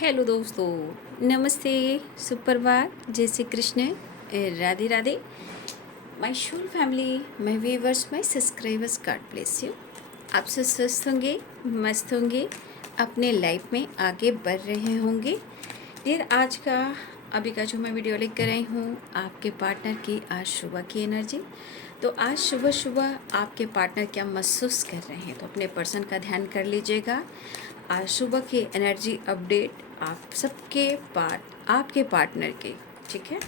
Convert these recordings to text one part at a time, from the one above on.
Hello दोस्तों, नमस्ते, सुप्रभात, जय Shri Krishna, Radhe Radhe. My Shool family, my viewers, my subscribers, God bless you. आप सब स्वस्थ होंगे, मस्त होंगे, अपने लाइफ में आगे बढ़ रहे होंगे। फिर आज का अभी का जो मैं वीडियो लेकर आई हूँ, आपके पार्टनर की आज सुबह की एनर्जी। तो आज सुबह सुबह आपके पार्टनर क्या महसूस कर रहे हैं, तो अपने पर्सन का ध्यान कर लीजिएगा। आज सुबह की एनर्जी अपडेट आप सबके आपके पार्टनर के, ठीक है।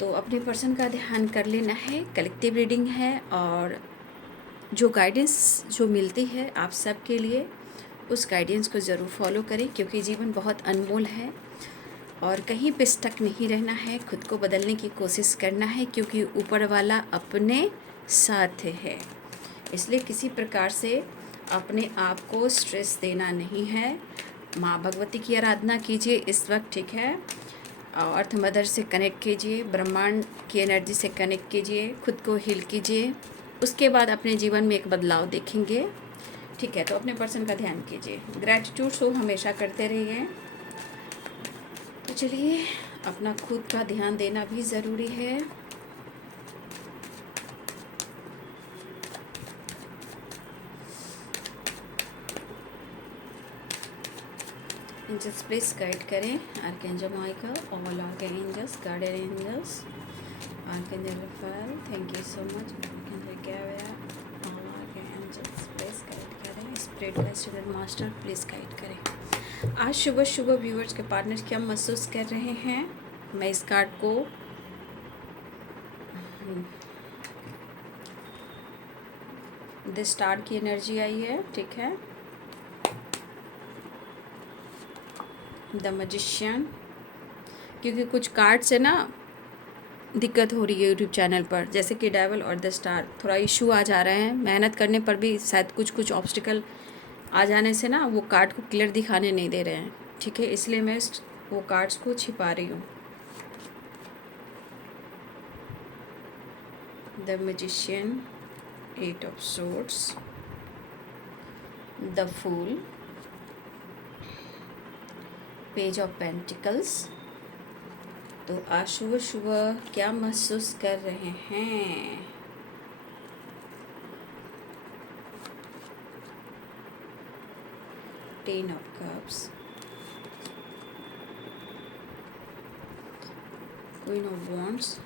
तो अपने पर्सन का ध्यान कर लेना है। कलेक्टिव रीडिंग है और जो गाइडेंस जो मिलती है आप सबके लिए, उस गाइडेंस को ज़रूर फॉलो करें, क्योंकि जीवन बहुत अनमोल है और कहीं पे स्टक नहीं रहना है। खुद को बदलने की कोशिश करना है, क्योंकि ऊपर वाला अपने साथ है। इसलिए किसी प्रकार से अपने आप को स्ट्रेस देना नहीं है। माँ भगवती की आराधना कीजिए इस वक्त, ठीक है। और अर्थ मदर से कनेक्ट कीजिए, ब्रह्मांड की एनर्जी से कनेक्ट कीजिए, खुद को हील कीजिए। उसके बाद अपने जीवन में एक बदलाव देखेंगे, ठीक है। तो अपने पर्सन का ध्यान कीजिए, ग्रैटिट्यूड शो हमेशा करते रहिए। तो चलिए, अपना खुद का ध्यान देना भी ज़रूरी है। एंजल्स प्लीज गाइड करें। Archangel Michael, all archangels, guardian angels, archangel Raphael, thank you so much. Archangel Gabriel, all archangels please guide करें। स्पिरिट का स्टूडेंट मास्टर प्लीज गाइड करें। आज सुबह सुबह व्यूवर्स के पार्टनर क्या महसूस कर रहे हैं, मैं इस कार्ड को द स्टार की एनर्जी आई है, ठीक है। द मैजिशियन, क्योंकि कुछ कार्ड से ना दिक्कत हो रही है यूट्यूब चैनल पर, जैसे कि डेविल और द स्टार, थोड़ा इशू आ जा रहे हैं। मेहनत करने पर भी शायद कुछ ऑब्स्टिकल आ जाने से ना वो कार्ड को क्लियर दिखाने नहीं दे रहे हैं, ठीक है। इसलिए मैं वो कार्ड्स को छिपा रही हूँ। The magician, eight of swords, the fool, page of pentacles. तो आज सुबह सुबह क्या महसूस कर रहे हैं, ten of cups, queen of wands.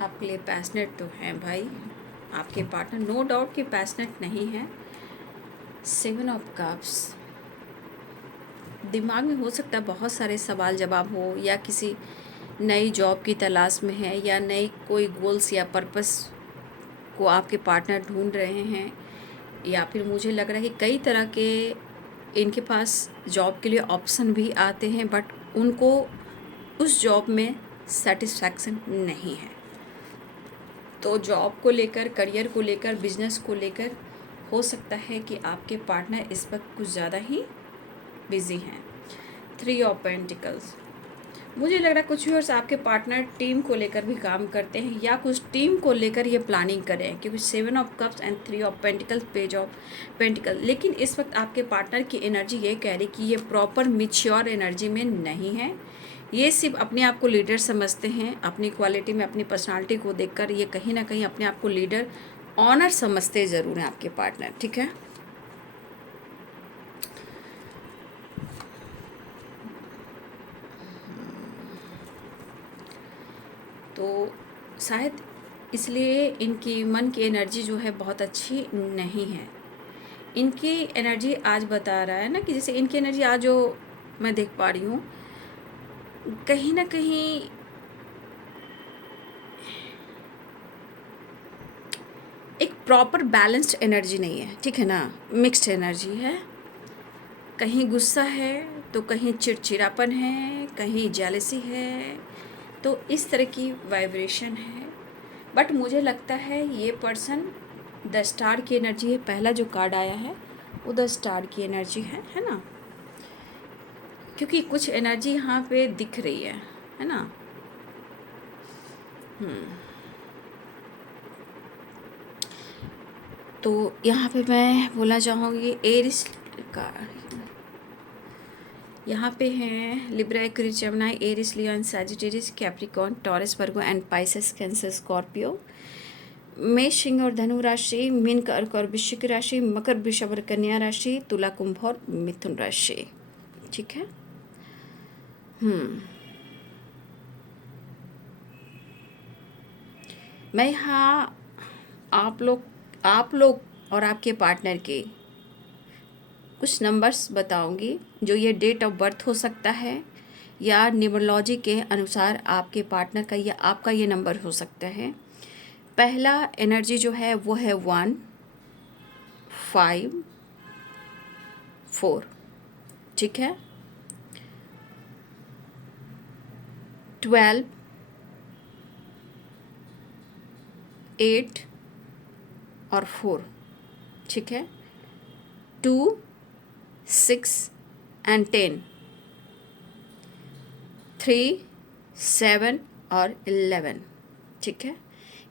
आपके लिए पैशनेट तो हैं भाई आपके पार्टनर, नो डाउट कि पैशनेट नहीं है। सेवन ऑफ कप्स, दिमाग में हो सकता है बहुत सारे सवाल जवाब हो, या किसी नई जॉब की तलाश में है, या नई कोई गोल्स या पर्पस को आपके पार्टनर ढूंढ रहे हैं, या फिर मुझे लग रहा है कि कई तरह के इनके पास जॉब के लिए ऑप्शन भी आते हैं, बट उनको उस जॉब में सेटिस्फैक्शन नहीं है। तो जॉब को लेकर, करियर को लेकर, बिजनेस को लेकर हो सकता है कि आपके पार्टनर इस वक्त कुछ ज़्यादा ही बिजी हैं। थ्री ऑफ पेंटिकल्स, मुझे लग रहा है कुछ व्यूअर्स आपके पार्टनर टीम को लेकर भी काम करते हैं, या कुछ टीम को लेकर ये प्लानिंग करें, क्योंकि seven of cups and three of pentacles, page of pentacle. लेकिन इस वक्त आपके पार्टनर की एनर्जी ये कह रही कि ये प्रॉपर मिच्योर एनर्जी में नहीं है। ये सिर्फ अपने आप को लीडर समझते हैं, अपनी क्वालिटी में, अपनी पर्सनालिटी को देखकर ये कहीं ना कहीं अपने आप को लीडर, ऑनर समझते ज़रूर हैं आपके पार्टनर, ठीक है। तो शायद इसलिए इनकी मन की एनर्जी जो है बहुत अच्छी नहीं है। इनकी एनर्जी आज बता रहा है ना कि जैसे इनकी एनर्जी आज जो मैं देख पा रही हूँ, कहीं ना कहीं एक प्रॉपर बैलेंस्ड एनर्जी नहीं है, ठीक है ना। मिक्स्ड एनर्जी है, कहीं गुस्सा है तो कहीं चिड़चिड़ापन है, कहीं जेलसी है, तो इस तरह की वाइब्रेशन है। बट मुझे लगता है ये पर्सन द स्टार की एनर्जी है। पहला जो कार्ड आया है वो द स्टार की एनर्जी है ना, क्योंकि कुछ एनर्जी यहाँ पे दिख रही है ना। तो यहाँ पे मैं बोलना चाहूँगी एरिस का यहाँ पे हैं Libra, Aquarius, Gemini, Aries, Leo, Sagittarius, Capricorn, Taurus, Virgo and Pisces, Cancer, Scorpio. Mesh, Singh और धनु राशि, मीन, कर्क और वृश्चिक राशि, मकर, वृषभ और कन्या राशि, तुला, कुंभ और मिथुन राशि। ठीक है। मैं यहाँ आप लोग और आपके पार्टनर के कुछ नंबर्स बताऊंगी, जो ये डेट ऑफ बर्थ हो सकता है या न्यूमरोलॉजी के अनुसार आपके पार्टनर का या आपका ये नंबर हो सकता है। पहला एनर्जी जो है वो है 1, 5, 4। ठीक है। 12, 8 और 4। ठीक है। 2, 6 एंड 10, 3, 7 और 11। ठीक है।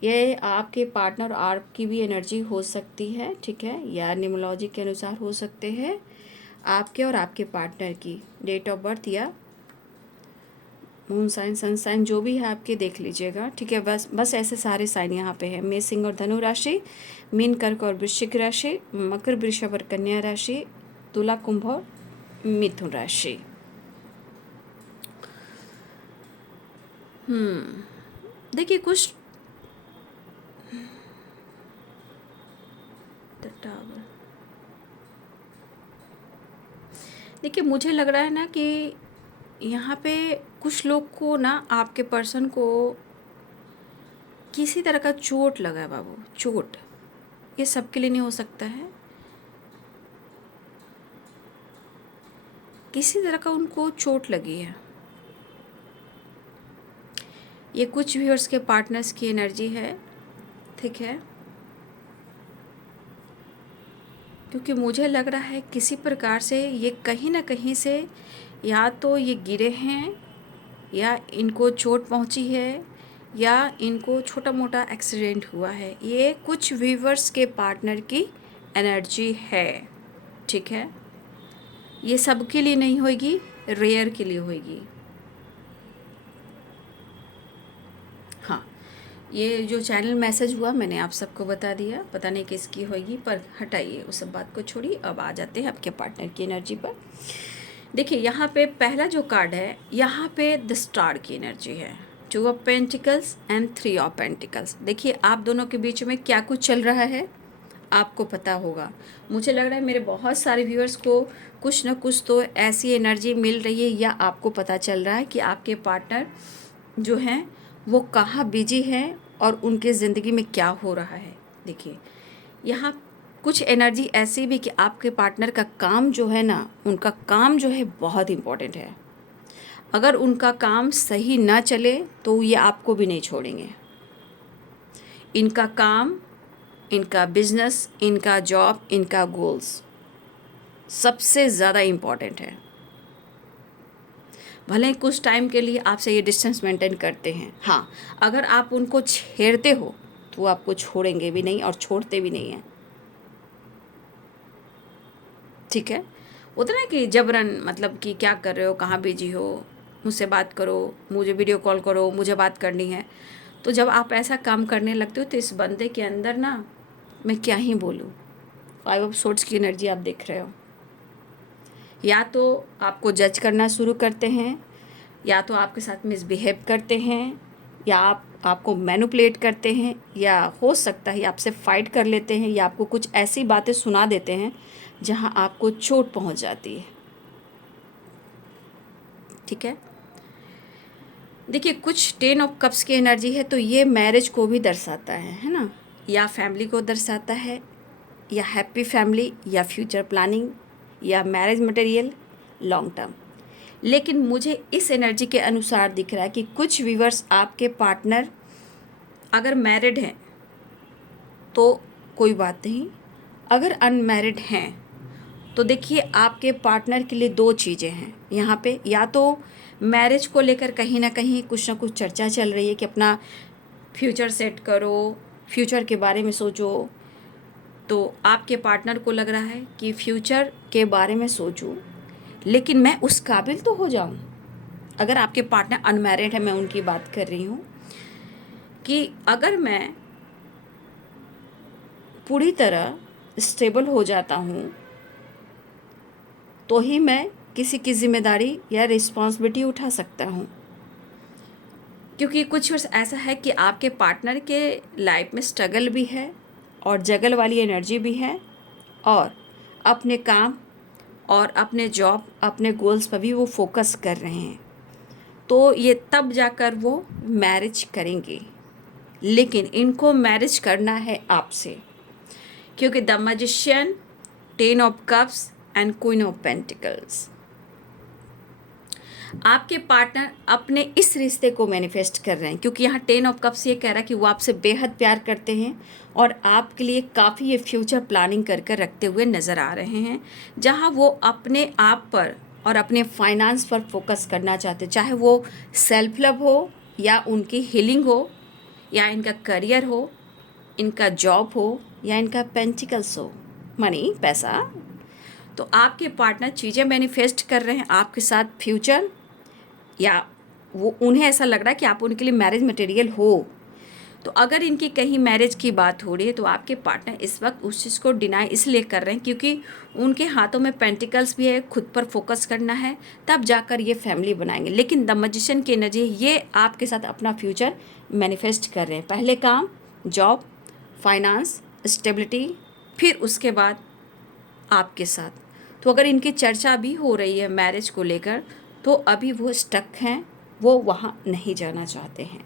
ये आपके पार्टनर और आपकी भी एनर्जी हो सकती है। ठीक है। या न्यूमरोलॉजी के अनुसार हो सकते हैं आपके और आपके पार्टनर की डेट ऑफ बर्थ या मून साइन, सन साइन जो भी है आपके देख लीजिएगा। ठीक है। बस ऐसे सारे साइन यहाँ पे हैं। मेष, सिंह और धनु राशि, मीन, कर्क और वृश्चिक राशि, मकर, वृषभ और कन्या राशि, तुला, कुंभ और मिथुन राशि। देखिए कुछ देखिए मुझे लग रहा है ना कि यहाँ पे कुछ लोग को ना आपके पर्सन को किसी तरह का चोट लगा है बाबू। चोट ये सबके लिए नहीं हो सकता है। किसी तरह का उनको चोट लगी है। ये कुछ व्यूअर्स के पार्टनर्स की एनर्जी है। ठीक है। क्योंकि मुझे लग रहा है किसी प्रकार से ये कहीं ना कहीं से या तो ये गिरे हैं या इनको चोट पहुंची है या इनको छोटा मोटा एक्सीडेंट हुआ है। ये कुछ व्यूअर्स के पार्टनर की एनर्जी है। ठीक है। ये सबके लिए नहीं होगी, रेयर के लिए होगी। हाँ, ये जो चैनल मैसेज हुआ मैंने आप सबको बता दिया, पता नहीं किसकी होगी, पर हटाइए उस सब बात को, छोड़िए। अब आ जाते हैं आपके पार्टनर की एनर्जी पर। देखिए यहाँ पे पहला जो कार्ड है, यहाँ पे द स्टार की एनर्जी है। 2 of pentacles and 3 of pentacles. देखिए आप दोनों के बीच में क्या कुछ चल रहा है आपको पता होगा। मुझे लग रहा है मेरे बहुत सारे व्यूअर्स को कुछ ना कुछ तो ऐसी एनर्जी मिल रही है या आपको पता चल रहा है कि आपके पार्टनर जो हैं वो कहाँ बिजी हैं और उनके ज़िंदगी में क्या हो रहा है। देखिए यहाँ कुछ एनर्जी ऐसी भी कि आपके पार्टनर का काम जो है ना, उनका काम जो है बहुत इम्पोर्टेंट है। अगर उनका काम सही ना चले तो ये आपको भी नहीं छोड़ेंगे। इनका काम, इनका बिजनेस, इनका जॉब, इनका गोल्स सबसे ज़्यादा इम्पोर्टेंट है। भले ही कुछ टाइम के लिए आपसे ये डिस्टेंस मेंटेन करते हैं। हाँ, अगर आप उनको छेड़ते हो तो वो आपको छोड़ेंगे भी नहीं और छोड़ते भी नहीं हैं। ठीक है। होता ना कि जबरन, मतलब कि क्या कर रहे हो, कहाँ बिजी हो, मुझसे बात करो, मुझे वीडियो कॉल करो, मुझे बात करनी है। तो जब आप ऐसा काम करने लगते हो तो इस बंदे के अंदर ना, मैं क्या ही बोलूँ, 5 ऑफ सोर्ड्स की एनर्जी आप देख रहे हो। या तो आपको जज करना शुरू करते हैं, या तो आपके साथ मिसबिहेव करते हैं, या आपको मैनिपुलेट करते हैं, या हो सकता है आपसे फाइट कर लेते हैं, या आपको कुछ ऐसी बातें सुना देते हैं जहां आपको चोट पहुंच जाती है। ठीक है। देखिए कुछ 10 ऑफ कप्स की एनर्जी है, तो ये मैरिज को भी दर्शाता है ना, या फैमिली को दर्शाता है, या हैप्पी फैमिली, या फ्यूचर प्लानिंग, या मैरिज मटेरियल, लॉन्ग टर्म। लेकिन मुझे इस एनर्जी के अनुसार दिख रहा है कि कुछ व्यूअर्स आपके पार्टनर अगर मैरिड हैं तो कोई बात नहीं, अगर अनमैरिड हैं तो देखिए आपके पार्टनर के लिए 2 चीज़ें हैं यहाँ पे। या तो मैरिज को लेकर कहीं ना कहीं कुछ ना कुछ चर्चा चल रही है कि अपना फ्यूचर सेट करो, फ्यूचर के बारे में सोचो, तो आपके पार्टनर को लग रहा है कि फ्यूचर के बारे में सोचूं, लेकिन मैं उस काबिल तो हो जाऊं। अगर आपके पार्टनर अनमैरिड है, मैं उनकी बात कर रही हूँ, कि अगर मैं पूरी तरह स्टेबल हो जाता हूँ तो ही मैं किसी की जिम्मेदारी या रिस्पॉन्सिबिलिटी उठा सकता हूँ। क्योंकि कुछ वर्ष ऐसा है कि आपके पार्टनर के लाइफ में स्ट्रगल भी है और जगल वाली एनर्जी भी है, और अपने काम और अपने जॉब, अपने गोल्स पर भी वो फोकस कर रहे हैं। तो ये तब जाकर वो मैरिज करेंगे, लेकिन इनको मैरिज करना है आपसे, क्योंकि the magician, 10 of cups and queen of pentacles, आपके पार्टनर अपने इस रिश्ते को मैनिफेस्ट कर रहे हैं। क्योंकि यहाँ 10 ऑफ कप्स ये कह रहा है कि वो आपसे बेहद प्यार करते हैं और आपके लिए काफ़ी ये फ्यूचर प्लानिंग कर कर रखते हुए नज़र आ रहे हैं, जहाँ वो अपने आप पर और अपने फाइनेंस पर फोकस करना चाहते हैं। चाहे वो सेल्फ लव हो या उनकी हीलिंग हो या इनका करियर हो, इनका जॉब हो या इनका पेंटिकल्स हो, मनी, पैसा। तो आपके पार्टनर चीज़ें मैनिफेस्ट कर रहे हैं आपके साथ फ्यूचर, या वो उन्हें ऐसा लग रहा है कि आप उनके लिए मैरिज मटेरियल हो। तो अगर इनकी कहीं मैरिज की बात हो रही है तो आपके पार्टनर इस वक्त उस चीज़ को डिनाई इसलिए कर रहे हैं क्योंकि उनके हाथों में पेंटिकल्स भी है, खुद पर फोकस करना है, तब जाकर ये फैमिली बनाएंगे। लेकिन द मैजिशियन की एनर्जी, ये आपके साथ अपना फ्यूचर मैनिफेस्ट कर रहे हैं। पहले काम, जॉब, फाइनेंस, स्टेबिलिटी, फिर उसके बाद आपके साथ। तो अगर इनकी चर्चा भी हो रही है मैरिज को लेकर, तो अभी वो स्टक हैं, वो वहाँ नहीं जाना चाहते हैं।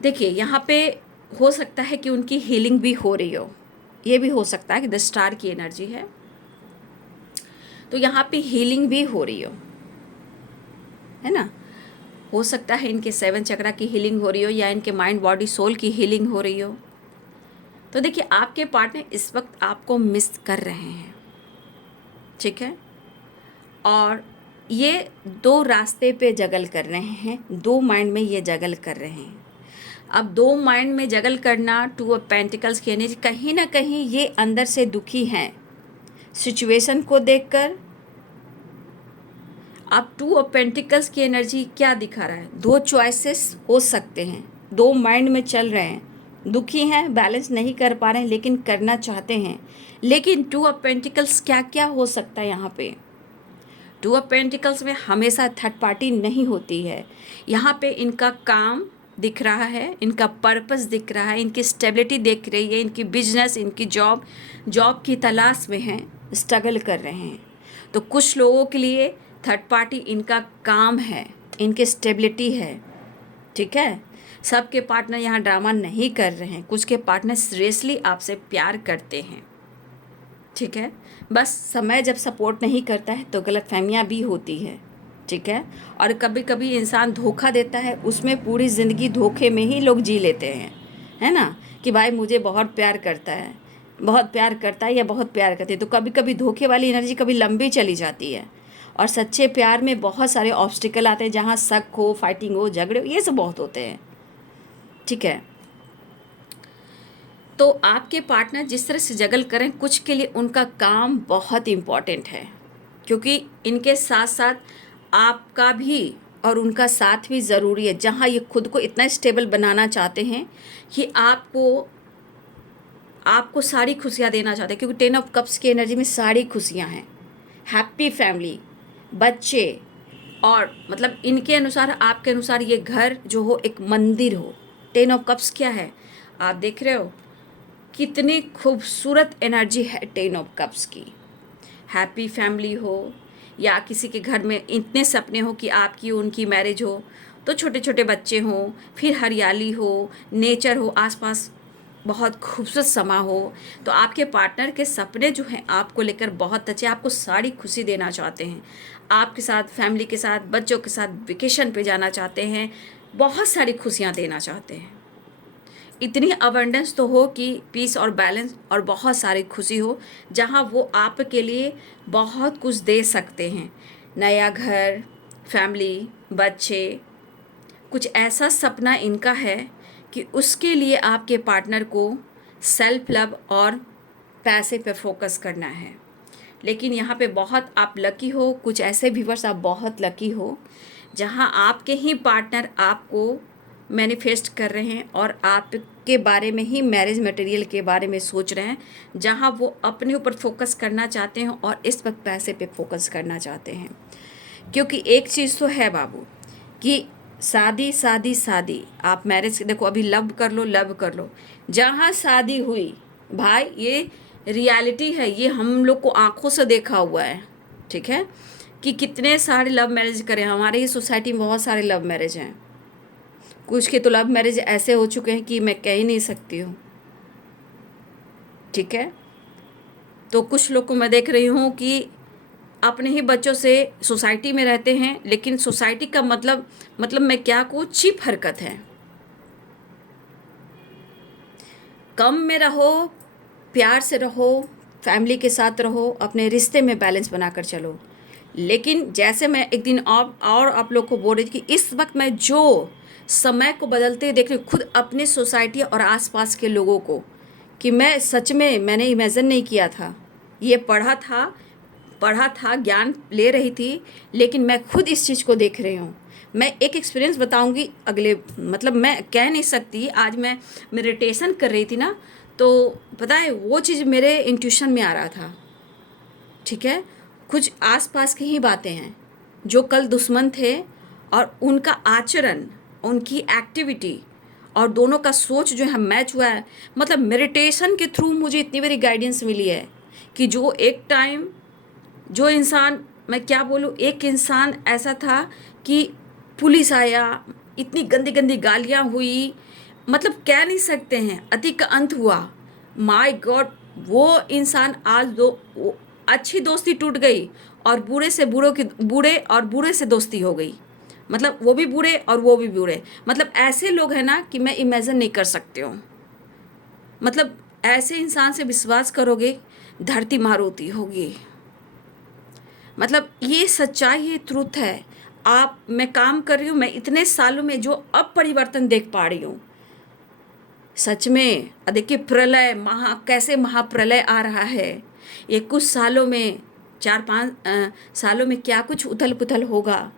देखिए, यहाँ पे हो सकता है कि उनकी हीलिंग भी हो रही हो, ये भी हो सकता है कि द स्टार की एनर्जी है, तो यहाँ पे हीलिंग भी हो रही है ना। हो सकता है इनके 7 चक्रा की हीलिंग हो रही हो या इनके माइंड, बॉडी, सोल की हीलिंग हो रही हो। तो देखिए, आपके पार्टनर इस वक्त आपको मिस कर रहे हैं, ठीक है, और ये 2 रास्ते पे जगल कर रहे हैं, 2 माइंड में ये जगल कर रहे हैं। अब 2 माइंड में जगल करना, 2 ऑफ पेंटिकल्स की एनर्जी, कहीं ना कहीं ये अंदर से दुखी हैं सिचुएशन को देखकर। अब 2 ऑफ पेंटिकल्स की एनर्जी क्या दिखा रहा है? 2 चॉइसेस हो सकते हैं, 2 माइंड में चल रहे हैं, दुखी हैं, बैलेंस नहीं कर पा रहे हैं, लेकिन करना चाहते हैं। लेकिन 2 ऑफ पेंटिकल्स क्या क्या हो सकता है यहाँ पे? 2 ऑफ पेंटिकल्स में हमेशा थर्ड पार्टी नहीं होती है। यहाँ पे इनका काम दिख रहा है, इनका पर्पस दिख रहा है, इनकी स्टेबिलिटी दिख रही है, इनकी बिजनेस, इनकी जॉब की तलाश में हैं, स्ट्रगल कर रहे हैं। तो कुछ लोगों के लिए थर्ड पार्टी इनका काम है, इनकी स्टेबिलिटी है, ठीक है। सबके पार्टनर यहाँ ड्रामा नहीं कर रहे हैं, कुछ के पार्टनर सीरियसली आपसे प्यार करते हैं, ठीक है। बस समय जब सपोर्ट नहीं करता है तो गलतफहमियां भी होती है, ठीक है। और कभी कभी इंसान धोखा देता है, उसमें पूरी ज़िंदगी धोखे में ही लोग जी लेते हैं, है ना, कि भाई मुझे बहुत प्यार करता है, बहुत प्यार करता है या बहुत प्यार करती है। तो कभी कभी धोखे वाली एनर्जी कभी लंबी चली जाती है, और सच्चे प्यार में बहुत सारे ऑब्स्टिकल आते हैं, जहाँ शक हो, फाइटिंग हो, झगड़े हो, ये सब बहुत होते हैं, ठीक है। तो आपके पार्टनर जिस तरह से जगल करें, कुछ के लिए उनका काम बहुत इम्पॉर्टेंट है, क्योंकि इनके साथ साथ आपका भी और उनका साथ भी ज़रूरी है। जहाँ ये खुद को इतना स्टेबल बनाना चाहते हैं कि आपको सारी खुशियाँ देना चाहते हैं, क्योंकि 10 ऑफ कप्स की एनर्जी में सारी खुशियाँ हैं, हैप्पी फैमिली, बच्चे, और मतलब इनके अनुसार, आपके अनुसार ये घर जो हो एक मंदिर हो। 10 ऑफ कप्स क्या है, आप देख रहे हो कितनी खूबसूरत एनर्जी है 10 ऑफ कप्स की। हैप्पी फैमिली हो, या किसी के घर में इतने सपने हो कि आपकी उनकी मैरिज हो, तो छोटे छोटे बच्चे हों, फिर हरियाली हो, नेचर हो, आसपास बहुत खूबसूरत समा हो, तो आपके पार्टनर के सपने जो हैं आपको लेकर बहुत अच्छे, आपको सारी खुशी देना चाहते हैं, आपके साथ, फैमिली के साथ, बच्चों के साथ वेकेशन पे जाना चाहते हैं, बहुत सारी खुशियाँ देना चाहते हैं। इतनी अबंडेंस तो हो कि पीस और बैलेंस और बहुत सारी खुशी हो, जहाँ वो आपके लिए बहुत कुछ दे सकते हैं। नया घर, फैमिली, बच्चे, कुछ ऐसा सपना इनका है कि उसके लिए आपके पार्टनर को सेल्फ लव और पैसे पे फोकस करना है। लेकिन यहाँ पे बहुत आप लकी हो, कुछ ऐसे व्यूअर्स आप बहुत लकी हो जहाँ आपके ही पार्टनर आपको मैनिफेस्ट कर रहे हैं और आपके बारे में ही मैरिज मटेरियल के बारे में सोच रहे हैं, जहाँ वो अपने ऊपर फोकस करना चाहते हैं और इस वक्त पैसे पे फोकस करना चाहते हैं। क्योंकि एक चीज़ तो है बाबू कि शादी शादी शादी, आप मैरिज देखो, अभी लव कर लो, जहाँ शादी हुई भाई, ये रियलिटी है, ये हम लोग को आंखों से देखा हुआ है, ठीक है, कि कितने सारे लव मैरिज करें। हमारे ही सोसाइटी में बहुत सारे लव मैरिज हैं, कुछ के तो लव मैरिज ऐसे हो चुके हैं कि मैं कह ही नहीं सकती हूँ, ठीक है। तो कुछ लोग को मैं देख रही हूँ कि अपने ही बच्चों से सोसाइटी में रहते हैं, लेकिन सोसाइटी का मतलब मैं क्या कहूँ, चीप हरकत है। कम में रहो, प्यार से रहो, फैमिली के साथ रहो, अपने रिश्ते में बैलेंस बनाकर चलो। लेकिन जैसे मैं एक दिन और आप लोग को बोल रही थी कि इस वक्त मैं जो समय को बदलते देख रही हूँ, खुद अपने सोसाइटी और आसपास के लोगों को, कि मैं सच में मैंने इमेजिन नहीं किया था, ये पढ़ा था, ज्ञान ले रही थी, लेकिन मैं खुद इस चीज़ को देख रही हूँ। मैं एक एक्सपीरियंस बताऊंगी अगले, मैं कह नहीं सकती। आज मैं मेडिटेशन कर रही थी ना, तो पता है वो चीज़ मेरे इंट्यूशन में आ रहा था, ठीक है। कुछ आसपास की ही बातें हैं, जो कल दुश्मन थे और उनका आचरण, उनकी एक्टिविटी और दोनों का सोच जो है मैच हुआ है। मेडिटेशन के थ्रू मुझे इतनी बड़ी गाइडेंस मिली है कि जो एक टाइम जो इंसान, मैं क्या बोलूँ, एक इंसान ऐसा था कि पुलिस आया, इतनी गंदी गंदी गालियाँ हुई, कह नहीं सकते हैं, अति का अंत हुआ। माय गॉड, वो इंसान आज अच्छी दोस्ती टूट गई और बुरे से दोस्ती हो गई। वो भी बुरे और वो भी बुरे। ऐसे लोग हैं ना कि मैं इमेजिन नहीं कर सकती हूँ। ऐसे इंसान से विश्वास करोगे, धरती मारुति होगी। ये सच्चाई है, ट्रुथ है। मैं काम कर रही हूँ, मैं इतने सालों में जो अब परिवर्तन देख पा रही हूँ, सच में। देखिए प्रलय, कैसे महाप्रलय आ रहा है। ये कुछ सालों में, 4-5 सालों में क्या कुछ उथल पुथल होगा।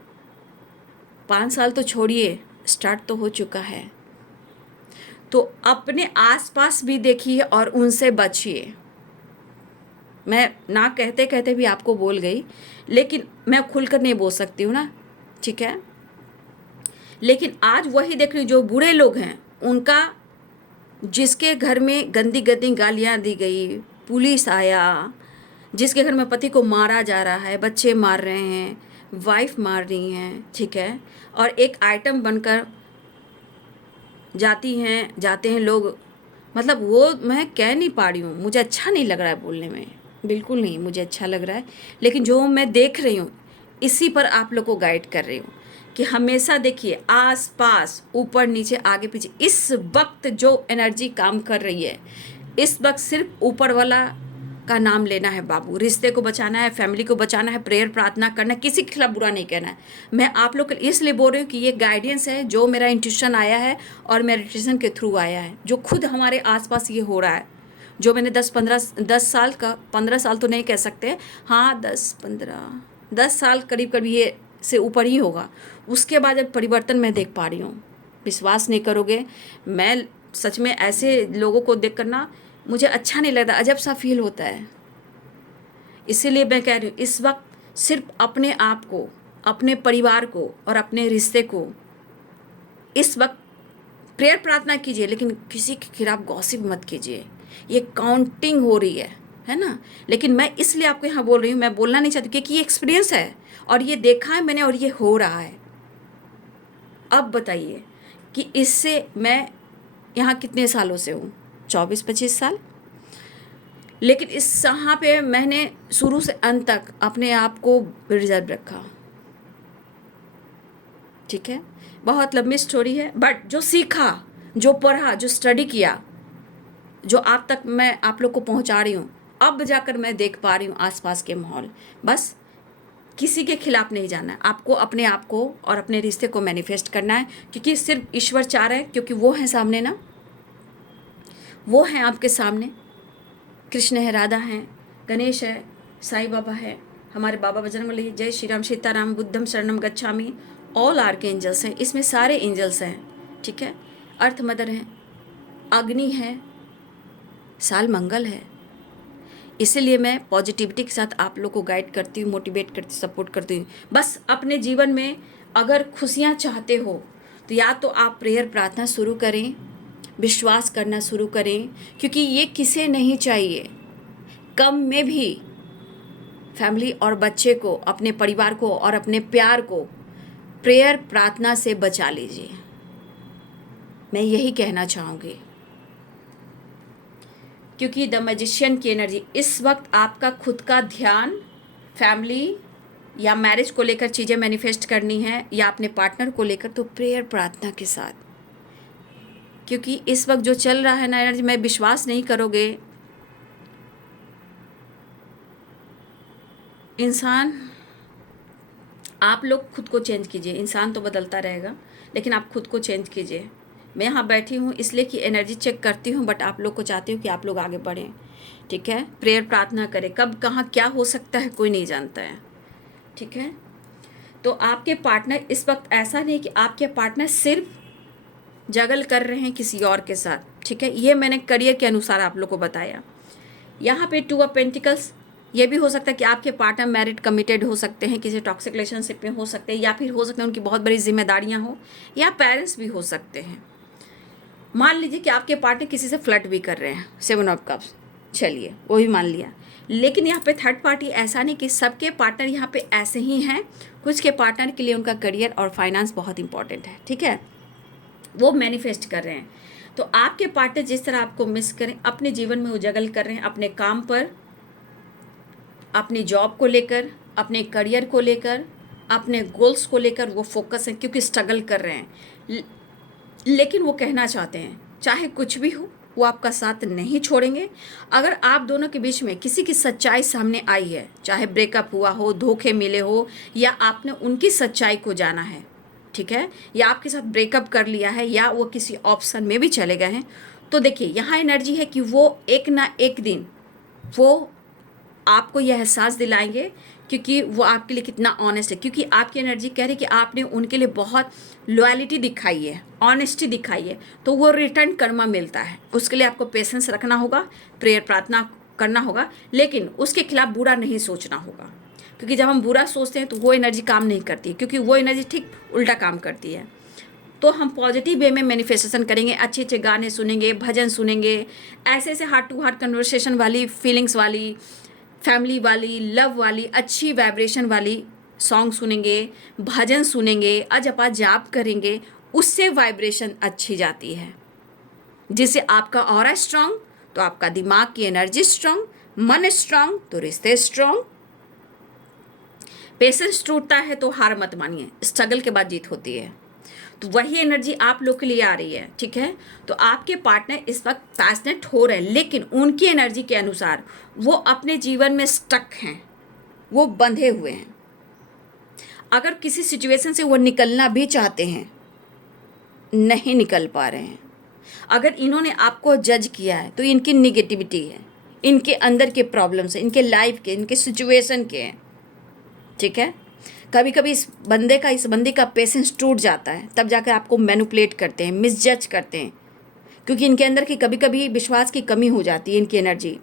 5 साल तो छोड़िए, स्टार्ट तो हो चुका है। तो अपने आसपास भी देखिए और उनसे बचिए। मैं ना कहते कहते भी आपको बोल गई, लेकिन मैं खुलकर नहीं बोल सकती हूँ ना, ठीक है। लेकिन आज वही देख रही हूँ, जो बुरे लोग हैं उनका, जिसके घर में गंदी गंदी गालियाँ दी गई, पुलिस आया, जिसके घर में पति को मारा जा रहा है, बच्चे मार रहे हैं, वाइफ मार रही हैं, ठीक है, और एक आइटम बनकर जाते हैं लोग। वो मैं कह नहीं पा रही हूँ, मुझे अच्छा नहीं लग रहा है बोलने में, बिल्कुल नहीं मुझे अच्छा लग रहा है। लेकिन जो मैं देख रही हूँ, इसी पर आप लोग को गाइड कर रही हूँ कि हमेशा देखिए आस पास, ऊपर नीचे, आगे पीछे। इस वक्त जो एनर्जी काम कर रही है, इस वक्त सिर्फ ऊपर वाला का नाम लेना है बाबू। रिश्ते को बचाना है, फैमिली को बचाना है, प्रेयर प्रार्थना करना है, किसी के खिलाफ बुरा नहीं कहना है। मैं आप लोग को इसलिए बोल रही हूँ कि ये गाइडेंस है, जो मेरा इंट्यूशन आया है और मेडिटेशन के थ्रू आया है, जो खुद हमारे आसपास ये हो रहा है। जो मैंने 15 साल तो नहीं कह सकते, हाँ 10 साल करीब ये से ऊपर ही होगा। उसके बाद जब परिवर्तन मैं देख पा रही हूँ, विश्वास नहीं करोगे, मैं सच में ऐसे लोगों को देख कर ना मुझे अच्छा नहीं लगता, अजब सा फील होता है। इसीलिए मैं कह रही हूँ, इस वक्त सिर्फ अपने आप को, अपने परिवार को और अपने रिश्ते को इस वक्त प्रेयर प्रार्थना कीजिए, लेकिन किसी के खिलाफ गॉसिप मत कीजिए। ये काउंटिंग हो रही है ना। लेकिन मैं इसलिए आपको यहाँ बोल रही हूँ, मैं बोलना नहीं चाहती क्योंकि ये एक्सपीरियंस है और ये देखा है मैंने और ये हो रहा है। अब बताइए कि इससे मैं यहाँ कितने सालों से हूँ, 24-25 साल। लेकिन इस यहाँ पे मैंने शुरू से अंत तक अपने आप को रिजर्व रखा, ठीक है। बहुत लंबी स्टोरी है, बट जो सीखा, जो पढ़ा, जो स्टडी किया, जो आप तक मैं आप लोग को पहुंचा रही हूँ, अब जाकर मैं देख पा रही हूँ आसपास के माहौल। बस किसी के खिलाफ नहीं जाना है आपको, अपने आप को और अपने रिश्ते को मैनिफेस्ट करना है, क्योंकि सिर्फ ईश्वर चाह रहे हैं, क्योंकि वो है सामने ना, वो हैं आपके सामने। कृष्ण है, राधा हैं, गणेश है, साईं बाबा है, हमारे बाबा बजरंगबली, जय श्री राम, सीताराम, बुद्धम शरणम गच्छामि, ऑल आर्क एंजल्स हैं, इसमें सारे एंजल्स हैं, ठीक है। अर्थ मदर है, अग्नि है, साल मंगल है। इसीलिए मैं पॉजिटिविटी के साथ आप लोग को गाइड करती हूँ, मोटिवेट करती, सपोर्ट करती हूँ। बस अपने जीवन में अगर खुशियाँ चाहते हो तो या तो आप प्रेयर प्रार्थना शुरू करें, विश्वास करना शुरू करें, क्योंकि ये किसे नहीं चाहिए। कम में भी फैमिली और बच्चे को, अपने परिवार को और अपने प्यार को प्रेयर प्रार्थना से बचा लीजिए। मैं यही कहना चाहूँगी, क्योंकि द मैजिशियन की एनर्जी इस वक्त आपका खुद का ध्यान फैमिली या मैरिज को लेकर चीज़ें मैनिफेस्ट करनी है या अपने पार्टनर को लेकर, तो प्रेयर प्रार्थना के साथ। क्योंकि इस वक्त जो चल रहा है ना एनर्जी, मैं विश्वास नहीं करोगे, इंसान, आप लोग खुद को चेंज कीजिए। इंसान तो बदलता रहेगा, लेकिन आप खुद को चेंज कीजिए। मैं यहाँ बैठी हूँ इसलिए कि एनर्जी चेक करती हूँ, बट आप लोग को चाहती हूँ कि आप लोग आगे बढ़ें, ठीक है। प्रेयर प्रार्थना करें, कब कहाँ क्या हो सकता है कोई नहीं जानता है, ठीक है। तो आपके पार्टनर इस वक्त, ऐसा नहीं कि आपके पार्टनर सिर्फ जगल कर रहे हैं किसी और के साथ, ठीक है। ये मैंने करियर के अनुसार आप लोग को बताया। यहाँ पे 2 ऑफ पेंटिकल्स, ये भी हो सकता है कि आपके पार्टनर मैरिड कमिटेड हो सकते हैं, किसी टॉक्सिक रिलेशनशिप में हो सकते हैं, या फिर हो सकता है उनकी बहुत बड़ी जिम्मेदारियाँ हो, या पेरेंट्स भी हो सकते हैं। मान लीजिए कि आपके पार्टनर किसी से फ्लर्ट भी कर रहे हैं, 7 ऑफ कप्स, चलिए वो भी मान लिया। लेकिन यहाँ पे थर्ड पार्टी, ऐसा नहीं कि सबके पार्टनर यहाँ पे ऐसे ही हैं। कुछ के पार्टनर के लिए उनका करियर और फाइनेंस बहुत इंपॉर्टेंट है, ठीक है, वो मैनिफेस्ट कर रहे हैं। तो आपके पार्टनर जिस तरह आपको मिस करें, अपने जीवन में उजागर कर रहे हैं, अपने काम पर, अपनी जॉब को लेकर, अपने करियर को लेकर, अपने गोल्स को लेकर वो फोकस है, क्योंकि स्ट्रगल कर रहे हैं। लेकिन वो कहना चाहते हैं चाहे कुछ भी हो वो आपका साथ नहीं छोड़ेंगे। अगर आप दोनों के बीच में किसी की सच्चाई सामने आई है, चाहे ब्रेकअप हुआ हो, धोखे मिले हो, या आपने उनकी सच्चाई को जाना है, ठीक है, या आपके साथ ब्रेकअप कर लिया है, या वो किसी ऑप्शन में भी चले गए हैं, तो देखिए यहाँ एनर्जी है कि वो एक ना एक दिन वो आपको यह एहसास दिलाएंगे, क्योंकि वो आपके लिए कितना ऑनेस्ट है। क्योंकि आपकी एनर्जी कह रही है कि आपने उनके लिए बहुत लॉयलिटी दिखाई है, ऑनेस्टी दिखाई है, तो वो रिटर्न कर्मा मिलता है। उसके लिए आपको पेशेंस रखना होगा, प्रेयर प्रार्थना करना होगा, लेकिन उसके खिलाफ बुरा नहीं सोचना होगा। क्योंकि जब हम बुरा सोचते हैं तो वो एनर्जी काम नहीं करती है, क्योंकि वो एनर्जी ठीक उल्टा काम करती है। तो हम पॉजिटिव वे में मैनिफेस्टेशन करेंगे, अच्छे अच्छे गाने सुनेंगे, भजन सुनेंगे, ऐसे ऐसे हार्ट टू हार्ट कन्वर्सेशन वाली, फीलिंग्स वाली, फैमिली वाली, लव वाली, अच्छी वाइब्रेशन वाली सॉन्ग सुनेंगे, भजन सुनेंगे, अजपा जाप करेंगे, उससे वाइब्रेशन अच्छी जाती है, जिससे आपका ऑरा स्ट्रांग, तो आपका दिमाग की एनर्जी स्ट्रांग, मन स्ट्रांग तो रिश्ते स्ट्रांग। पेशेंस टूटता है तो हार मत मानिए, स्ट्रगल के बाद जीत होती है। तो वही एनर्जी आप लोग के लिए आ रही है, ठीक है। तो आपके पार्टनर इस वक्त पैशनेट हो रहे हैं, लेकिन उनकी एनर्जी के अनुसार वो अपने जीवन में स्टक हैं, वो बंधे हुए हैं। अगर किसी सिचुएशन से वो निकलना भी चाहते हैं, नहीं निकल पा रहे हैं। अगर इन्होंने आपको जज किया है तो इनकी निगेटिविटी है, इनके अंदर के प्रॉब्लम्स हैं, इनके लाइफ के, इनके सिचुएशन के हैं, ठीक है। कभी कभी इस बंदे का पेशेंस टूट जाता है, तब जाकर आपको मैनिपुलेट करते हैं, मिसजज करते हैं, क्योंकि इनके अंदर की कभी कभी विश्वास की कमी हो जाती है, इनकी एनर्जी।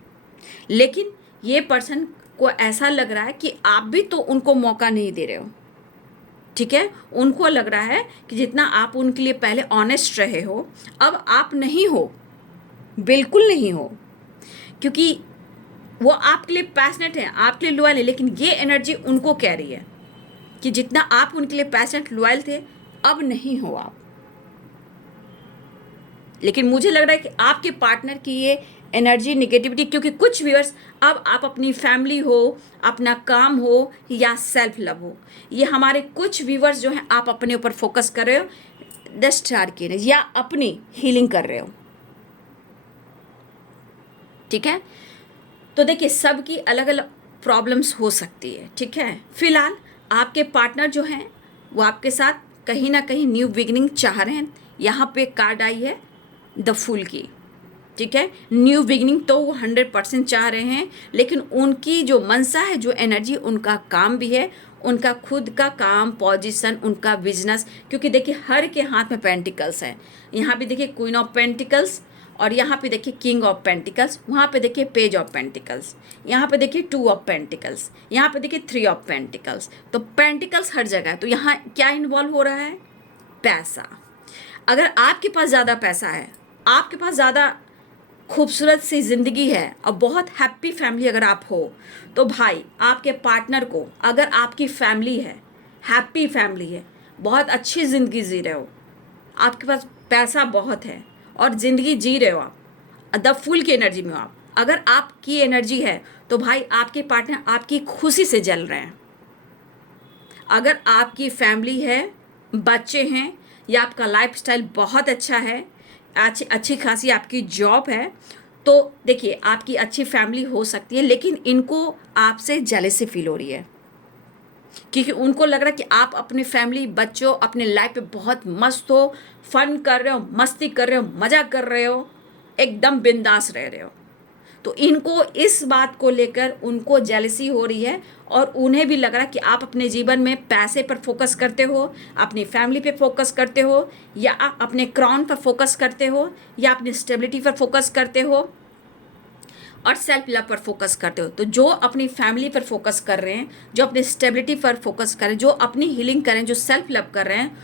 लेकिन ये पर्सन को ऐसा लग रहा है कि आप भी तो उनको मौका नहीं दे रहे हो, ठीक है। उनको लग रहा है कि जितना आप उनके लिए पहले ऑनेस्ट रहे हो, अब आप नहीं हो, बिल्कुल नहीं हो, क्योंकि वो आपके लिए पैशनेट है, आपके लिए लॉयल है। लेकिन ये एनर्जी उनको कह रही है कि जितना आप उनके लिए पैशनेट लॉयल थे, अब नहीं हो आप। लेकिन मुझे लग रहा है कि आपके पार्टनर की ये एनर्जी निगेटिविटी, क्योंकि कुछ व्यूअर्स, अब आप अपनी फैमिली हो, अपना काम हो, या सेल्फ लव हो, ये हमारे कुछ व्यूअर्स जो हैं, आप अपने ऊपर फोकस कर रहे हो, 10 स्टार की एनर्जी, या अपनी हीलिंग कर रहे हो, ठीक है। तो देखिए सबकी अलग अलग प्रॉब्लम्स हो सकती है, ठीक है। फिलहाल आपके पार्टनर जो हैं वो आपके साथ कहीं ना कहीं न्यू बिगिनिंग चाह रहे हैं। यहाँ पे कार्ड आई है द फूल की, ठीक है। न्यू बिगिनिंग तो वो 100% चाह रहे हैं, लेकिन उनकी जो मनसा है, जो एनर्जी, उनका काम भी है, उनका खुद का काम, पोजीशन, उनका बिजनेस। क्योंकि देखिए हर के हाथ में पेंटिकल्स है। यहाँ भी देखिए क्वीन ऑफ पेंटिकल्स, और यहाँ पे देखिए किंग ऑफ पेंटिकल्स, वहाँ पे देखिए पेज ऑफ पेंटिकल्स, यहाँ पे देखिए 2 ऑफ पेंटिकल्स, यहाँ पे देखिए 3 ऑफ पेंटिकल्स। तो पेंटिकल्स हर जगह है। तो यहाँ क्या इन्वॉल्व हो रहा है? पैसा। अगर आपके पास ज़्यादा पैसा है, आपके पास ज़्यादा खूबसूरत सी ज़िंदगी है और बहुत हैप्पी फैमिली अगर आप हो, तो भाई आपके पार्टनर को, अगर आपकी फैमिली है, हैप्पी फैमिली है, बहुत अच्छी ज़िंदगी जी रहे हो, आपके पास पैसा बहुत है और ज़िंदगी जी रहे हो, आप द फुल की एनर्जी में हो, आप अगर आपकी एनर्जी है, तो भाई आपके पार्टनर आपकी खुशी से जल रहे हैं। अगर आपकी फैमिली है, बच्चे हैं, या आपका लाइफस्टाइल बहुत अच्छा है, अच्छी खासी आपकी जॉब है, तो देखिए आपकी अच्छी फैमिली हो सकती है, लेकिन इनको आपसे जेलसी फील हो रही है, क्योंकि उनको लग रहा है कि आप अपनी फैमिली, बच्चों, अपने लाइफ पे बहुत मस्त हो, फन कर रहे हो, मस्ती कर रहे हो, मज़ा कर रहे हो, एकदम बिंदास रह रहे हो। तो इनको इस बात को लेकर उनको जेलसी हो रही है, और उन्हें भी लग रहा है कि आप अपने जीवन में पैसे पर फोकस करते हो, अपनी फैमिली पे फोकस करते हो, या आप अपने क्राउन पर फोकस करते हो, या अपनी स्टेबिलिटी पर फोकस करते हो, और सेल्फ लव पर फोकस करते हो। तो जो अपनी फैमिली पर फोकस कर रहे हैं, जो अपनी स्टेबिलिटी पर फोकस कर रहे हैं, जो अपनी हीलिंग कर रहे हैं, जो सेल्फ लव कर रहे हैं,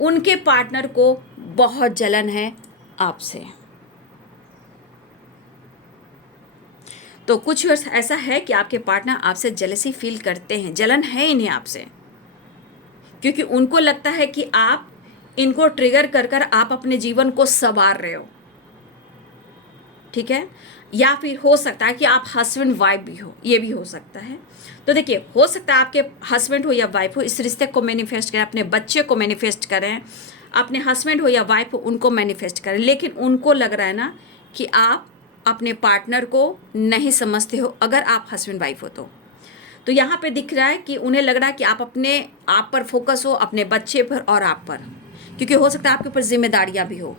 उनके पार्टनर को बहुत जलन है आपसे। तो कुछ ऐसा है कि आपके पार्टनर आपसे जेलसी फील करते हैं, जलन है इन्हें आपसे, क्योंकि उनको लगता है कि आप इनको ट्रिगर कर कर आप अपने जीवन को संवार रहे हो, ठीक है। या फिर हो सकता है कि आप हस्बैंड वाइफ भी हो, ये भी हो सकता है। तो देखिए हो सकता है आपके हस्बैंड हो या वाइफ हो, इस रिश्ते को मैनिफेस्ट करें, अपने बच्चे को मैनिफेस्ट करें, अपने हस्बैंड हो या वाइफ हो उनको मैनिफेस्ट करें, लेकिन उनको लग रहा है ना कि आप अपने पार्टनर को नहीं समझते हो, अगर आप हस्बैंड वाइफ हो तो यहाँ पे दिख रहा है कि उन्हें लग रहा है कि आप अपने आप पर फोकस हो, अपने बच्चे पर और आप पर, क्योंकि हो सकता है आपके ऊपर जिम्मेदारियाँ भी हो।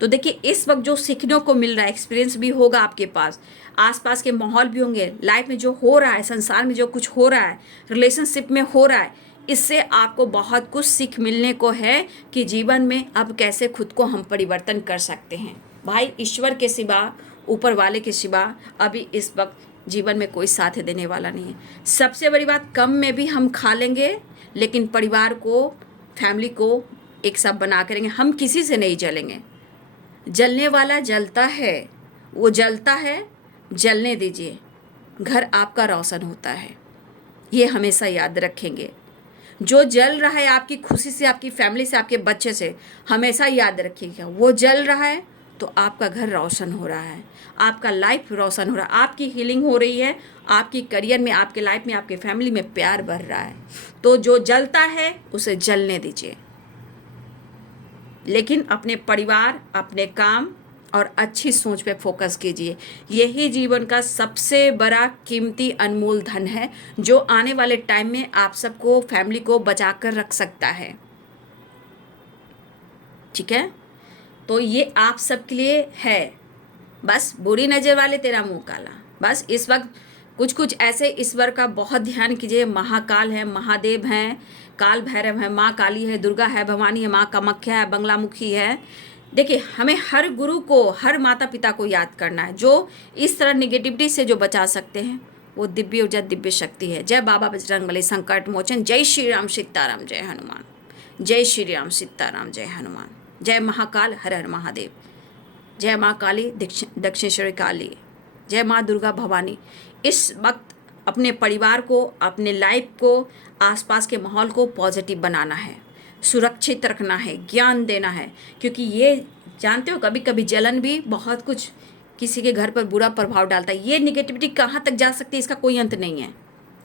तो देखिए इस वक्त जो सीखने को मिल रहा है, एक्सपीरियंस भी होगा आपके पास, आसपास के माहौल भी होंगे, लाइफ में जो हो रहा है, संसार में जो कुछ हो रहा है, रिलेशनशिप में हो रहा है, इससे आपको बहुत कुछ सीख मिलने को है कि जीवन में अब कैसे खुद को हम परिवर्तन कर सकते हैं। भाई ईश्वर के सिवा, ऊपर वाले के सिवा अभी इस वक्त जीवन में कोई साथ देने वाला नहीं है। सबसे बड़ी बात, कम में भी हम खा लेंगे, लेकिन परिवार को, फैमिली को एक साथ बना करेंगे, हम किसी से नहीं जलेंगे। जलने वाला जलता है, वो जलता है, जलने दीजिए, घर आपका रोशन होता है, ये हमेशा याद रखेंगे। जो जल रहा है आपकी खुशी से, आपकी फैमिली से, आपके बच्चे से, हमेशा याद रखिएगा, वो जल रहा है तो आपका घर रोशन हो रहा है, आपका लाइफ रोशन हो रहा है, आपकी हीलिंग हो रही है, आपकी करियर में, आपके लाइफ में, आपके फैमिली में प्यार बढ़ रहा है। तो जो जलता है उसे जलने दीजिए, लेकिन अपने परिवार, अपने काम और अच्छी सोच पे फोकस कीजिए। यही जीवन का सबसे बड़ा कीमती अनमोल धन है, जो आने वाले टाइम में आप सबको, फैमिली को बचा कर रख सकता है, ठीक है। तो ये आप सबके लिए है। बस बुरी नज़र वाले तेरा मुंह काला। बस इस वक्त कुछ ऐसे ईश्वर का बहुत ध्यान कीजिए। महाकाल है, महादेव हैं, काल भैरव है, माँ काली है, दुर्गा है, भवानी है, माँ कामाख्या है, बंगलामुखी है। देखिए हमें हर गुरु को, हर माता पिता को याद करना है, जो इस तरह निगेटिविटी से जो बचा सकते हैं। वो दिव्य ऊर्जा, दिव्य शक्ति है। जय बाबा बजरंगबली, संकट मोचन। जय श्री राम सीताराम, जय हनुमान। जय श्री राम सीताराम, जय हनुमान। जय महाकाल, हर हर महादेव। जय माँ काली, दक्षिणेश्वरी काली। जय माँ दुर्गा भवानी। इस वक्त अपने परिवार को, अपने लाइफ को, आसपास के माहौल को पॉजिटिव बनाना है, सुरक्षित रखना है, ज्ञान देना है, क्योंकि ये जानते हो कभी कभी जलन भी बहुत कुछ किसी के घर पर बुरा प्रभाव डालता है। ये निगेटिविटी कहाँ तक जा सकती है, इसका कोई अंत नहीं है,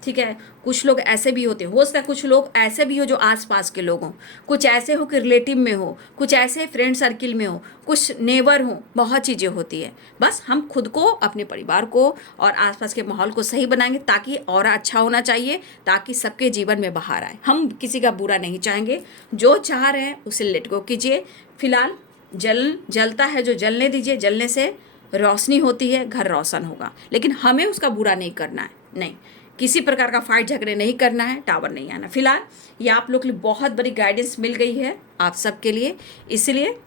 ठीक है। कुछ लोग ऐसे भी होते हैं, हो सकता है कुछ लोग ऐसे भी हो जो आसपास के लोग हों, कुछ ऐसे हो कि रिलेटिव में हो, कुछ ऐसे फ्रेंड सर्किल में हो, कुछ नेबर हो, बहुत चीज़ें होती है। बस हम खुद को, अपने परिवार को और आसपास के माहौल को सही बनाएंगे, ताकि और अच्छा होना चाहिए, ताकि सबके जीवन में बाहर आए। हम किसी का बुरा नहीं चाहेंगे, जो चाह रहे हैं उसे लेट गो कीजिए। फिलहाल जलता है जो जलने दीजिए, जलने से रोशनी होती है, घर रोशन होगा। लेकिन हमें उसका बुरा नहीं करना है, नहीं, किसी प्रकार का फाइट झगड़े नहीं करना है, टावर नहीं आना। फिलहाल ये आप लोग के लिए बहुत बड़ी गाइडेंस मिल गई है आप सबके लिए। इसलिए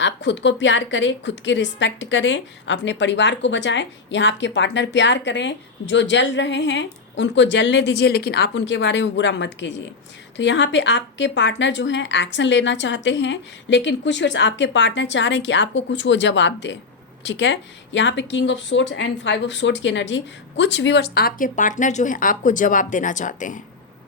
आप खुद को प्यार करें, खुद की रिस्पेक्ट करें, अपने परिवार को बचाएं। यहाँ आपके पार्टनर प्यार करें, जो जल रहे हैं उनको जलने दीजिए, लेकिन आप उनके बारे में बुरा मत कीजिए। तो यहाँ पे आपके पार्टनर जो हैं एक्शन लेना चाहते हैं, लेकिन कुछ वर्ष आपके पार्टनर चाह रहे हैं कि आपको कुछ वो जवाब दे, ठीक है। यहाँ पे king of swords and 5 of swords की एनर्जी, कुछ व्यूअर्स आपके पार्टनर जो है आपको जवाब देना चाहते हैं,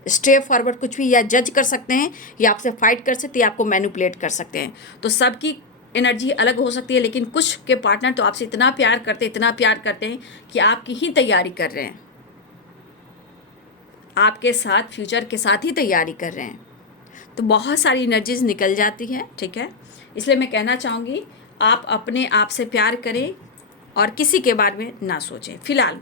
स्ट्रेट फॉरवर्ड कुछ भी, या जज कर सकते हैं, या आपसे फाइट कर सकते हैं, या आपको मैनिपुलेट कर सकते हैं। तो सबकी एनर्जी अलग हो सकती है, लेकिन कुछ के पार्टनर तो आपसे इतना प्यार करते हैं, इतना प्यार करते हैं कि आपकी ही तैयारी कर रहे हैं, आपके साथ फ्यूचर के साथ ही तैयारी कर रहे हैं। तो बहुत सारी एनर्जीज निकल जाती है, ठीक है। इसलिए मैं कहना चाहूँगी आप अपने आप से प्यार करें और किसी के बारे में ना सोचें। फिलहाल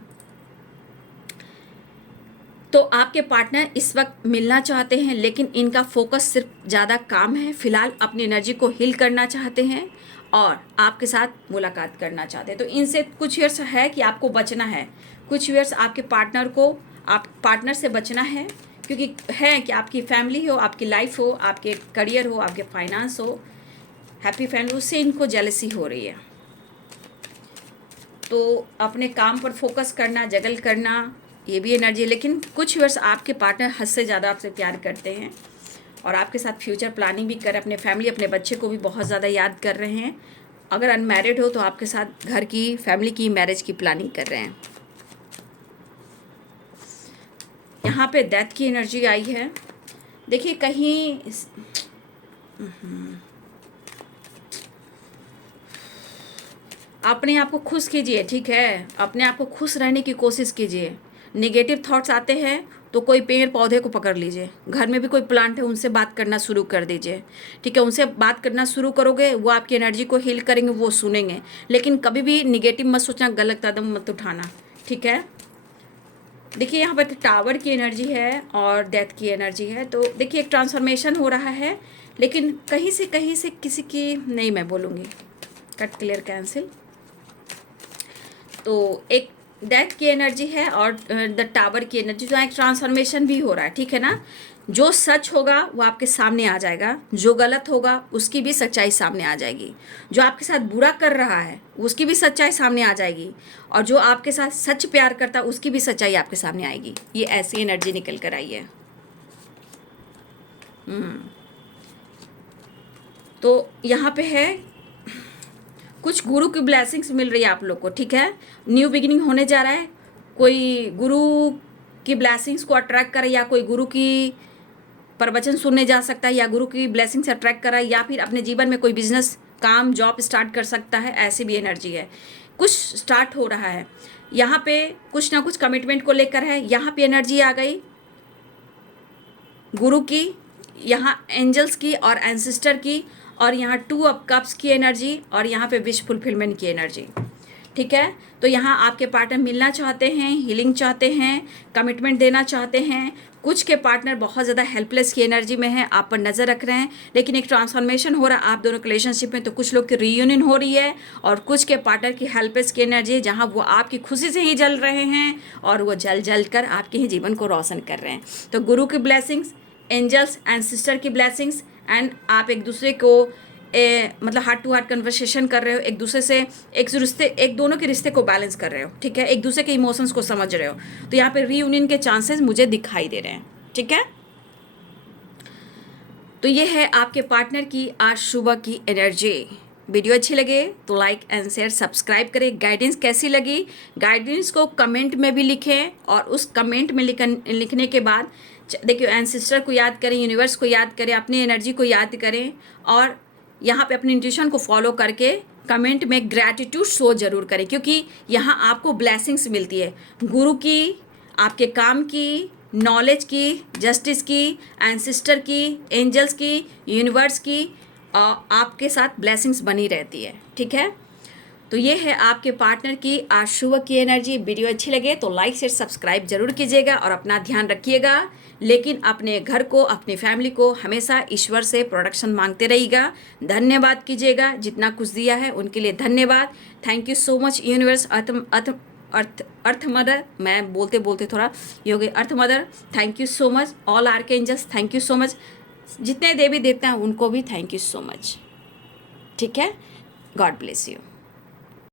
तो आपके पार्टनर इस वक्त मिलना चाहते हैं, लेकिन इनका फोकस सिर्फ ज़्यादा काम है। फिलहाल अपनी एनर्जी को हील करना चाहते हैं और आपके साथ मुलाकात करना चाहते हैं। तो इनसे कुछ ईयर्स है कि आपको बचना है, कुछ ईयर्स आपके पार्टनर को, आप पार्टनर से बचना है, क्योंकि है कि आपकी फैमिली हो, आपकी लाइफ हो, आपके करियर हो, आपके फाइनेंस हो, हैप्पी फैमिली, उससे इनको जेलसी हो रही है। तो अपने काम पर फोकस करना, जगल करना, ये भी एनर्जी है। लेकिन कुछ वर्ष आपके पार्टनर हद से ज़्यादा आपसे प्यार करते हैं और आपके साथ फ्यूचर प्लानिंग भी कर, अपने फैमिली, अपने बच्चे को भी बहुत ज़्यादा याद कर रहे हैं। अगर अनमैरिड हो तो आपके साथ घर की, फैमिली की, मैरिज की प्लानिंग कर रहे हैं। यहाँ पे डेथ की एनर्जी आई है। देखिए कहीं अपने आप को खुश कीजिए, ठीक है, अपने आप को खुश रहने की कोशिश कीजिए। नेगेटिव थॉट्स आते हैं तो कोई पेड़ पौधे को पकड़ लीजिए, घर में भी कोई प्लांट है उनसे बात करना शुरू कर दीजिए, ठीक है। उनसे बात करना शुरू करोगे, वो आपकी एनर्जी को हील करेंगे, वो सुनेंगे। लेकिन कभी भी निगेटिव मत सोचना, गलत कदम मत उठाना, ठीक है। देखिए यहाँ पर टावर की एनर्जी है और डेथ की एनर्जी है। तो देखिए एक ट्रांसफॉर्मेशन हो रहा है, लेकिन कहीं से किसी की नहीं, मैं बोलूँगी कट, क्लियर, कैंसिल। तो एक डेथ की एनर्जी है और द टावर की एनर्जी, तो एक ट्रांसफॉर्मेशन भी हो रहा है, ठीक है ना। जो सच होगा वो आपके सामने आ जाएगा, जो गलत होगा उसकी भी सच्चाई सामने आ जाएगी, जो आपके साथ बुरा कर रहा है उसकी भी सच्चाई सामने आ जाएगी, और जो आपके साथ सच प्यार करता है उसकी भी सच्चाई आपके सामने आएगी। ये ऐसी एनर्जी निकल कर आई है। तो यहाँ पे है कुछ गुरु की ब्लेसिंग्स मिल रही है आप लोग को, ठीक है। न्यू बिगिनिंग होने जा रहा है, कोई गुरु की ब्लेसिंग्स को अट्रैक्ट करे, या कोई गुरु की प्रवचन सुनने जा सकता है, या गुरु की ब्लेसिंग से अट्रैक्ट करा, या फिर अपने जीवन में कोई बिजनेस, काम, जॉब स्टार्ट कर सकता है। ऐसी भी एनर्जी है, कुछ स्टार्ट हो रहा है। यहाँ पे कुछ ना कुछ कमिटमेंट को लेकर है। यहाँ पे एनर्जी आ गई गुरु की, यहाँ एंजल्स की और एंसिस्टर की, और यहाँ 2 ऑफ कप्स की एनर्जी, और यहाँ पे विश फुलफिलमेंट की एनर्जी, ठीक है। तो यहाँ आपके पार्टनर मिलना चाहते हैं, हीलिंग चाहते हैं, कमिटमेंट देना चाहते हैं। कुछ के पार्टनर बहुत ज़्यादा हेल्पलेस की एनर्जी में है, आप पर नज़र रख रहे हैं, लेकिन एक ट्रांसफॉर्मेशन हो रहा है आप दोनों के रिलेशनशिप में। तो कुछ लोग की रीयूनियन हो रही है, और कुछ के पार्टनर की हेल्पलेस की एनर्जी है, जहाँ वो आपकी खुशी से ही जल रहे हैं और वो जल कर आपके ही जीवन को रोशन कर रहे हैं। तो गुरु की ब्लेसिंग्स, एंजल्स एंड सिस्टर की ब्लेसिंग्स, एंड आप एक दूसरे को मतलब हार्ट टू हार्ट कन्वर्सेशन कर रहे हो, एक दूसरे से एक दोनों के रिश्ते को बैलेंस कर रहे हो, ठीक है, एक दूसरे के इमोशंस को समझ रहे हो। तो यहाँ पे रीयूनियन के चांसेस मुझे दिखाई दे रहे हैं, ठीक है। तो ये है आपके पार्टनर की आज सुबह की एनर्जी। वीडियो अच्छी लगे तो लाइक एंड शेयर, सब्सक्राइब करें। गाइडेंस कैसी लगी, गाइडेंस को कमेंट में भी लिखें, और उस कमेंट में लिखने के बाद देखिए एंसेस्टर को याद करें, यूनिवर्स को याद करें, अपनी एनर्जी को याद करें, और यहाँ पे अपनी इंट्यूशन को फॉलो करके कमेंट में ग्रैटिट्यूड शो जरूर करें, क्योंकि यहाँ आपको ब्लेसिंग्स मिलती है गुरु की, आपके काम की, नॉलेज की, जस्टिस की, एंसेस्टर की, एंजल्स की, यूनिवर्स की, आपके साथ ब्लेसिंग्स बनी रहती है, ठीक है। तो ये है आपके पार्टनर की आज सुबह की एनर्जी। वीडियो अच्छी लगे तो लाइक शेयर सब्सक्राइब जरूर कीजिएगा और अपना ध्यान रखिएगा, लेकिन अपने घर को, अपनी फैमिली को हमेशा ईश्वर से प्रोडक्शन मांगते रहिएगा। धन्यवाद कीजिएगा, जितना कुछ दिया है उनके लिए धन्यवाद। Thank you so much universe, earth mother, मैं बोलते बोलते थोड़ा ये हो गई, earth mother thank you so much. All archangels thank you so much. जितने देवी देवता हैं उनको भी थैंक यू सो मच। ठीक है, गॉड ब्लेस यू।